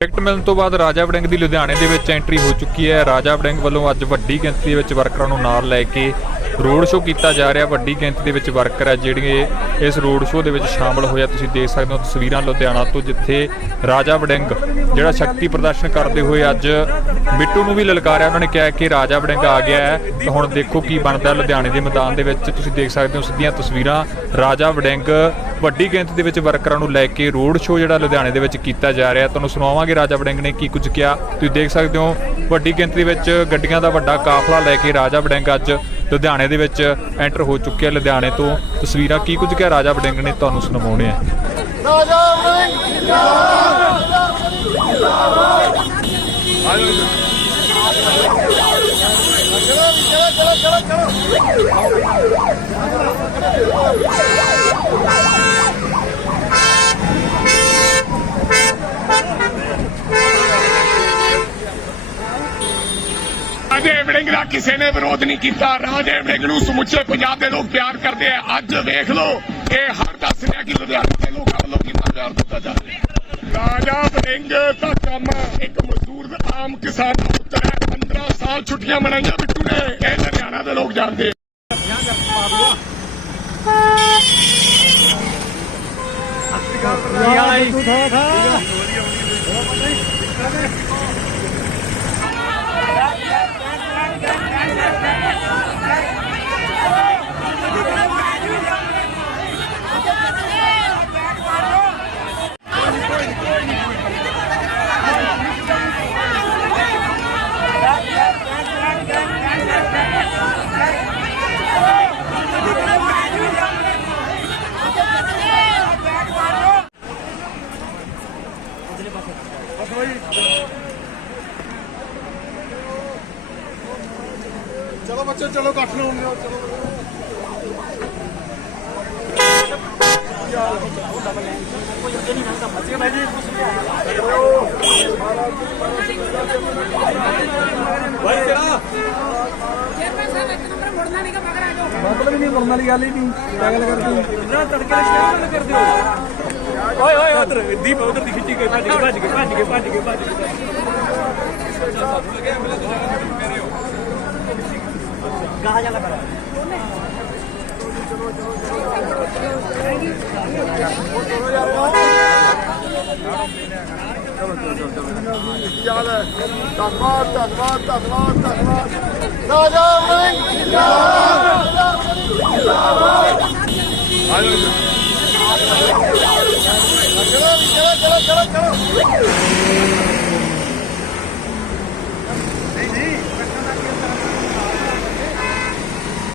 Ticket ਮਿਲਣ ਤੋਂ ਬਾਅਦ ਰਾਜਾ ਵੜਿੰਗ ਦੀ ਲੁਧਿਆਣੇ ਦੇ ਵਿੱਚ ਐਂਟਰੀ ਹੋ ਚੁੱਕੀ ਹੈ। ਰਾਜਾ ਵੜਿੰਗ ਵੱਲੋਂ ਅੱਜ ਵੱਡੀ ਗਿਣਤੀ ਦੇ ਵਿੱਚ ਵਰਕਰਾਂ ਨੂੰ ਨਾਲ ਲੈ ਕੇ ਰੋਡ ਸ਼ੋਅ ਕੀਤਾ ਜਾ ਰਿਹਾ। ਵੱਡੀ ਗਿਣਤੀ ਦੇ ਵਿੱਚ ਵਰਕਰ ਹੈ ਜਿਹੜੇ ਇਸ ਰੋਡ ਸ਼ੋਅ ਦੇ ਵਿੱਚ ਸ਼ਾਮਲ ਹੋਇਆ ਤੁਸੀਂ ਦੇਖ ਸਕਦੇ ਹੋ ਤਸਵੀਰਾਂ ਲੁਧਿਆਣਾ ਤੋਂ, ਜਿੱਥੇ ਰਾਜਾ ਵੜਿੰਗ ਜਿਹੜਾ ਸ਼ਕਤੀ ਪ੍ਰਦਰਸ਼ਨ ਕਰਦੇ ਹੋਏ ਅੱਜ ਮਿੱਟੂ ਨੂੰ ਵੀ ਲਲਕਾਰਿਆ ਉਹਨਾਂ ਨੇ ਕਿਹਾ ਕਿ ਰਾਜਾ ਵੜਿੰਗ ਆ ਗਿਆ ਹੈ। ਤਾਂ ਹੁਣ ਦੇਖੋ ਕੀ ਬਣਦਾ ਲੁਧਿਆਣੇ ਦੇ ਮੈਦਾਨ ਦੇ ਵਿੱਚ। ਤੁਸੀਂ ਦੇਖ ਸਕਦੇ ਹੋ ਸਿੱਧੀਆਂ ਤਸਵੀਰਾਂ। ਰਾਜਾ ਵੜਿੰਗ ਵੱਡੀ ਗਿਣਤੀ ਦੇ ਵਿੱਚ ਵਰਕਰਾਂ ਨੂੰ ਲੈ ਕੇ ਰੋਡ ਸ਼ੋਅ ਜਿਹੜਾ ਲੁਧਿਆਣੇ ਦੇ ਵਿੱਚ ਕੀਤਾ ਜਾ ਰਿਹਾ। ਤੁਹਾਨੂੰ ਸੁਣਾਵਾਂਗੇ, ਰਾਜਾ ਵੜਿੰਗ ਨੇ ਕੀ ਕੁਝ ਕਿਹਾ। ਤੁਸੀਂ ਦੇਖ ਸਕਦੇ ਹੋ, ਵੱਡੀ ਗਿਣਤੀ ਦੇ ਵਿੱਚ ਗੱਡੀਆਂ ਦਾ ਵੱਡਾ ਕਾਫਲਾ ਲੈ ਕੇ ਰਾਜਾ ਵੜਿੰਗ ਅੱਜ ਲੁਧਿਆਣੇ ਦੇ ਵਿੱਚ ਐਂਟਰ ਹੋ ਚੁੱਕਿਆ ਲੁਧਿਆਣੇ ਤੋਂ। ਤਸਵੀਰਾਂ ਕੀ ਕੁਝ ਕਿਹਾ? ਰਾਜਾ ਵੜਿੰਗ ਨੇ ਤੁਹਾਨੂੰ ਸੁਣਾਉਣੇ ਆ। ਰਾਜਾ ਵੜਿੰਗ ਚਲੋ ਚਲੋ ਚਲੋ ਚਲੋ ਦਾ ਕਿਸੇ ਨੇ ਵਿਰੋਧ ਨਹੀਂ ਕੀਤਾ ਰਾਜੇ ਵੜਿੰਗ ਨੂੰ ਸਮੁੱਚੇ ਪੰਜਾਬ ਦੇ ਲੋਕ ਪਿਆਰ ਕਰਦੇ ਆ। ਅੱਜ ਵੇਖ ਲਓ ਇਹ ਹਰ ਦੱਸ ਰਿਹਾ ਕਿ ਲੁਧਿਆਣਾ ਦੇ ਲੋਕਾਂ ਵੱਲੋਂ ਕਿੰਨਾ ਪਿਆਰ ਦਿੱਤਾ ਜਾ ਰਿਹਾ। ਰਾਜਾ ਵੜਿੰਗ ਦਾ ਕੰਮ ਇੱਕ ਮਜ਼ਦੂਰ ਦਾ ਆਮ ਕਿਸਾਨ ਦਾ ਪੁੱਤਰ ਹੈ 15 ਸਾਲ ਛੁੱਟੀਆਂ ਮਨਾਈਆਂ ਬਿੱਟੂ ਨੇ। ਇਹ ਲੁਧਿਆਣਾ ਦੇ ਲੋਕ ਜਾਣਦੇ ਚਲੋ ਬੱਚੇ ਚਲੋ ਇਕੱਠ ਨਾ ਹੁੰਦੇ ਚਲੋ। ਆ ਜਾਓ ਮਤਲਬ ਨਹੀਂ ਮੁੜਨ ਵਾਲੀ ਗੱਲ ਹੀ ਨਹੀਂ। ਪਾਗਲ ਕਰਦੀ ਨਾ ਤੜਕੇ ਦੇ ਸ਼ਹਿਰ ਨਾਲ ਕਰਦੇ ਹੋ। ਓਏ ਓਏ ਉਧਰ ਦੀਪ ਉਧਰ ਦੀ ਖਿੱਚੀ ਕੇ ਭੱਜ ਕੇ ਭੱਜ ਕੇ ਭੱਜ ਕੇ ਭੱਜ ਕੇ ਭੱਜ ਕੇ ਯਾਦ ਹੈ ਧੰਨਵਾਦ ਧੰਨਵਾਦ ਧੰਨਵਾਦ ਧੰਨਵਾਦ ਰਾਜਾ ਵੜਿੰਗ ਚਲੋ ਚਲੋ ਚਲੋ ਚਲੋ